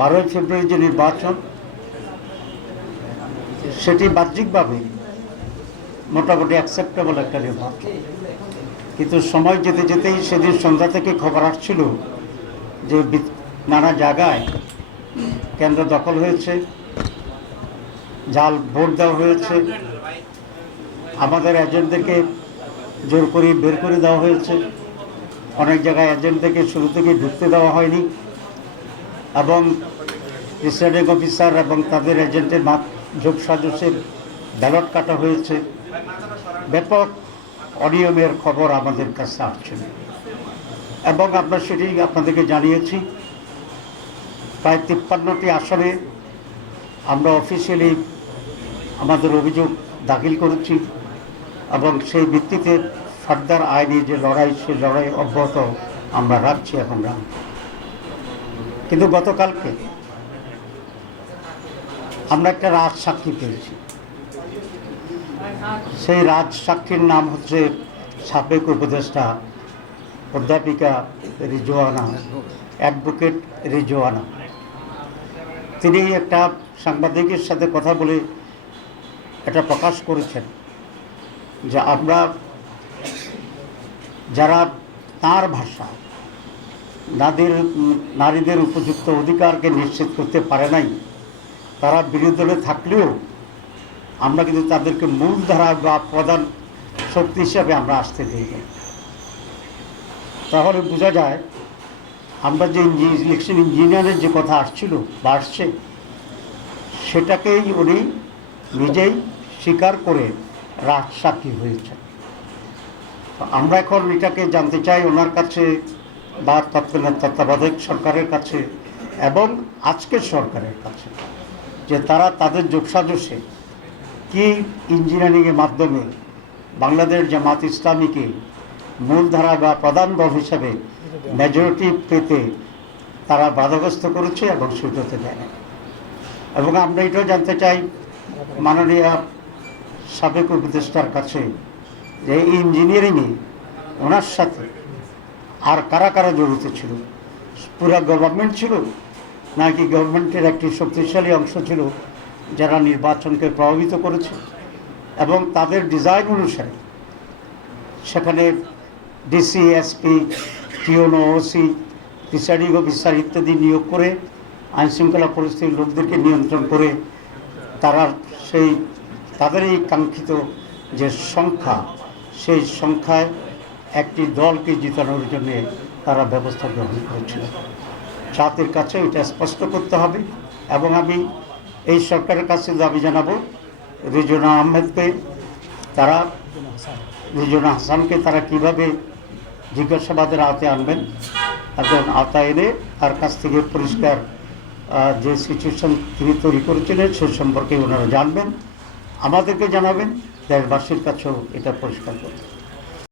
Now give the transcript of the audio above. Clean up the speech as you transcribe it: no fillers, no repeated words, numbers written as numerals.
12ই ফেব্রুয়ারি যে নির্বাচন, সেটি বাহ্যিকভাবে মোটামুটি অ্যাকসেপ্টেবল একটা নির্বাচন, কিন্তু সময় যেতে যেতেই সেদিন সন্ধ্যা থেকে খবর আসছিল যে নানা জায়গায় কেন্দ্র দখল হয়েছে, জাল ভোট দেওয়া হয়েছে, আমাদের এজেন্টদেরকে জোর করে বের করে দেওয়া হয়েছে, অনেক জায়গায় এজেন্টদেরকে শুরু থেকে ঢুকতে দেওয়া হয়নি, এবং প্রিসাইডিং অফিসার এবং তাদের এজেন্টের যোগ সাজসের ব্যালট কাটা হয়েছে। ব্যাপক অনিয়মের খবর আমাদের কাছে আসছিল এবং আমরা সেটি আপনাদেরকে জানিয়েছি। প্রায় 53টি আসনে আমরা অফিসিয়ালি আমাদের অভিযোগ দাখিল করেছি এবং সেই ভিত্তিতে ফার্দার আইনি যে লড়াই, সেই লড়াই অব্যাহত আমরা রাখছি এখন। কিন্তু গতকালকে আমরা একটা রাজসাক্ষী পেয়েছি। সেই রাজসাক্ষীর নাম হচ্ছে সাবেক উপদেষ্টা অধ্যাপিকা রিজওয়ানা, অ্যাডভোকেট রিজওয়ানা। তিনি একটা সাংবাদিকের সাথে কথা বলে এটা প্রকাশ করেছেন যে আমরা যারা তার ভাষা নারীদের উপযুক্ত অধিকারকে নিশ্চিত করতে পারে নাই, তারা বিরোধী দলে থাকলেও আমরা কিন্তু তাদেরকে মূলধারা বা প্রধান শক্তি হিসাবে আমরা আসতে দিই। তাহলে বোঝা যায় আমরা যে ইলেকশন ইঞ্জিনিয়ারের যে কথা আসছিল বা আসছে, সেটাকেই উনি নিজেই স্বীকার করে রাজসাক্ষী হয়েছেন। আমরা এখন এটাকে জানতে চাই ওনার কাছে বা তত্ত্বাবধায়ক সরকারের কাছে এবং আজকের সরকারের কাছে, যে তারা তাদের যোগসাজশে কি ইঞ্জিনিয়ারিংয়ের মাধ্যমে বাংলাদেশ জামাত ইসলামীকে মূলধারা বা প্রধান দল হিসাবে মেজরিটি পেতে তারা বাধাগ্রস্ত করেছে এবং সুযোগ হতে দেয় না। এবং আমরা এটাও জানতে চাই মাননীয় সাবেক উপদেষ্টার কাছে যে এই ইঞ্জিনিয়ারিংয়ে ওনার সাথে আর কারা কারা জড়িত ছিল, পুরো গভর্নমেন্ট ছিল নাকি গভর্নমেন্টের একটি শক্তিশালী অংশ ছিল যারা নির্বাচনকে প্রভাবিত করেছে, এবং তাদের ডিজাইন অনুসারে সেখানে ডিসি, এসপি, টিওনো, ওসি, প্রিসাইডিং অফিসার ইত্যাদি নিয়োগ করে আইনশৃঙ্খলা পরিস্থিতির লোকদেরকে নিয়ন্ত্রণ করে তারা তাদের এই কাঙ্ক্ষিত যে সংখ্যা, সেই সংখ্যায় একটি দলকে জিতানোর জন্য তারা ব্যবস্থা গ্রহণ করেছিল। জাতির কাছে এটা স্পষ্ট করতে হবে এবং আমি এই সরকারের কাছে দাবি জানাবো রিজওয়ানা আহমেদকে, রিজওয়ানা হাসানকে তারা কীভাবে জিজ্ঞাসাবাদের আওতায় আনবেন এবং আওতায় এনে তার কাছ থেকে পরিষ্কার যে সিচুয়েশন তিনি তৈরি করেছিলেন সে সম্পর্কে ওনারা জানবেন, আমাদেরকে জানাবেন, দেশবাসীর কাছেও এটা পরিষ্কার করবেন।